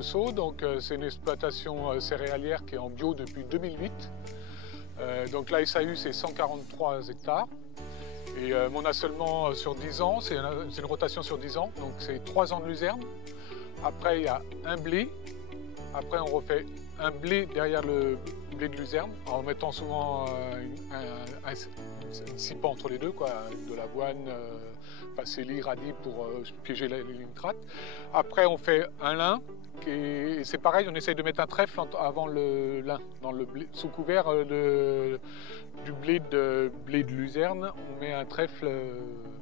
Mousseau, donc c'est une exploitation céréalière qui est en bio depuis 2008. Donc la SAU c'est 143 hectares. Et mon assolement sur 10 ans, c'est une rotation sur 10 ans, donc c'est 3 ans de luzerne. Après il y a un blé, après on refait un blé derrière le blé de luzerne, en mettant souvent un cipant entre les deux, quoi, de l'avoine, facélie, radis pour piéger les nitrates. Après on fait un lin, et c'est pareil, on essaye de mettre un trèfle avant le lin, dans le blé, sous couvert du blé de luzerne, on met un trèfle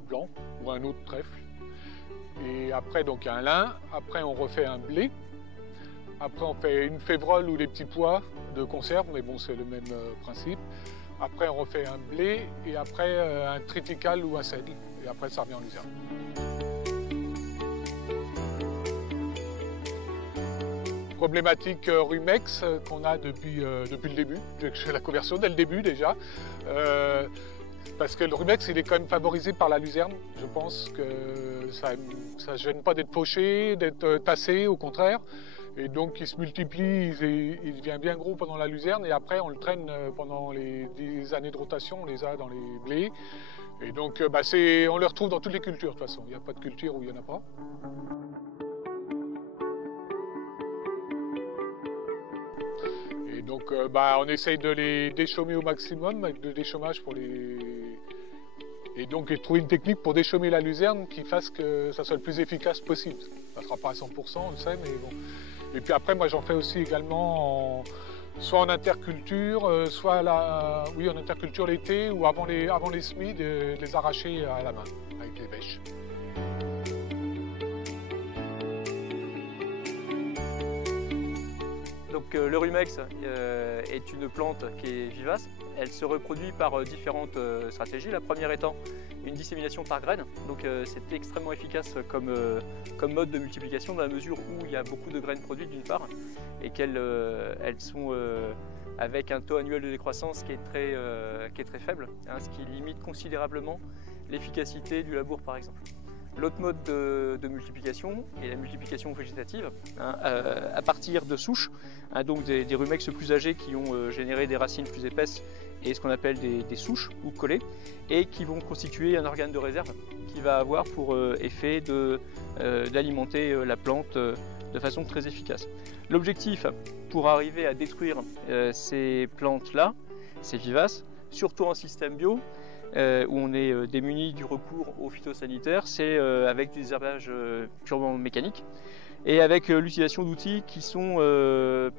blanc ou un autre trèfle. Et après donc un lin, après on refait un blé. Après, on fait une févrole ou des petits pois de conserve, mais bon, c'est le même principe. Après, on refait un blé et après un triticale ou un seigle. Et après, ça revient en luzerne. Problématique rumex qu'on a depuis le début. Je fais la conversion dès le début déjà. Parce que le rumex, il est quand même favorisé par la luzerne. Je pense que ça ne gêne pas d'être fauché, d'être tassé, au contraire. Et donc il se multiplie, il devient bien gros pendant la luzerne et après on le traîne pendant les 10 années de rotation, on les a dans les blés. Et donc on le retrouve dans toutes les cultures de toute façon, il n'y a pas de culture où il n'y en a pas. Et donc on essaye de les déchaumer au maximum avec le déchaumage pour les... Et donc trouver une technique pour déchaumer la luzerne qui fasse que ça soit le plus efficace possible. Ça ne sera pas à 100%, on le sait, mais bon. Et puis après, moi j'en fais aussi également soit en interculture, soit en interculture l'été ou avant les semis, de les arracher à la main avec les bêches. Donc le rumex est une plante qui est vivace. Elle se reproduit par différentes stratégies. La première étant une dissémination par graines. Donc c'est extrêmement efficace comme mode de multiplication dans la mesure où il y a beaucoup de graines produites d'une part et qu'elles sont avec un taux annuel de décroissance qui est très faible, hein, ce qui limite considérablement l'efficacité du labour par exemple. L'autre mode de multiplication est la multiplication végétative, hein, à partir de souches, hein, donc des rumex plus âgés qui ont généré des racines plus épaisses et ce qu'on appelle des souches ou collées, et qui vont constituer un organe de réserve qui va avoir pour effet d'alimenter la plante de façon très efficace. L'objectif pour arriver à détruire ces plantes-là, ces vivaces, surtout en système bio, où on est démuni du recours aux phytosanitaires, c'est avec du désherbage purement mécanique et avec l'utilisation d'outils qui sont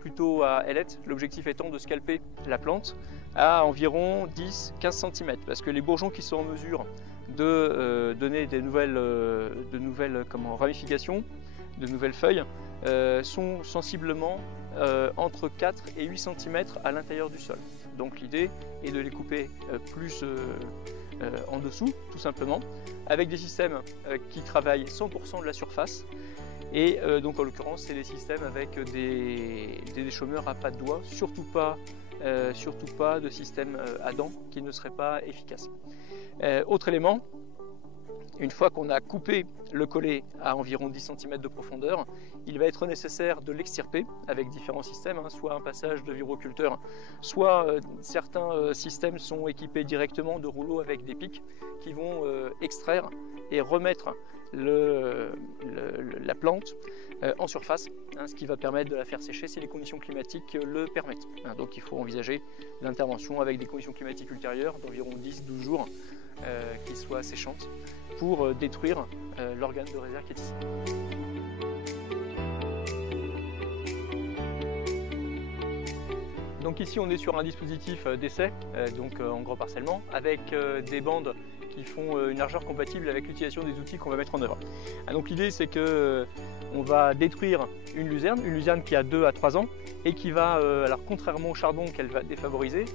plutôt à ailette, l'objectif étant de scalper la plante à environ 10-15 cm, parce que les bourgeons qui sont en mesure de donner de nouvelles ramifications, de nouvelles feuilles, sont sensiblement entre 4 et 8 cm à l'intérieur du sol. Donc l'idée est de les couper plus en dessous, tout simplement, avec des systèmes qui travaillent 100% de la surface. Et donc en l'occurrence, c'est des systèmes avec des déchaumeurs à pas de doigts, surtout pas de système à dents qui ne serait pas efficace. Autre élément, une fois qu'on a coupé le collet à environ 10 cm de profondeur, il va être nécessaire de l'extirper avec différents systèmes, hein, soit un passage de viroculteur, soit certains systèmes sont équipés directement de rouleaux avec des pics qui vont extraire et remettre la plante en surface, hein, ce qui va permettre de la faire sécher si les conditions climatiques le permettent. Hein, donc il faut envisager l'intervention avec des conditions climatiques ultérieures d'environ 10-12 jours qui soient séchantes pour détruire l'organe de réserve qui est ici. Donc ici on est sur un dispositif d'essai, donc en gros parcellement, avec des bandes qui font une largeur compatible avec l'utilisation des outils qu'on va mettre en œuvre. Donc l'idée c'est que on va détruire une luzerne qui a 2 à 3 ans et qui va, alors contrairement au chardon qu'elle va défavoriser,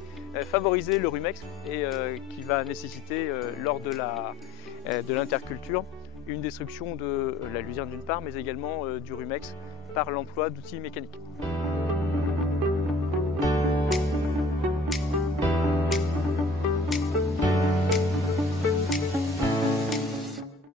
favoriser le rumex et qui va nécessiter lors de l'interculture une destruction de la luzerne d'une part, mais également du rumex par l'emploi d'outils mécaniques.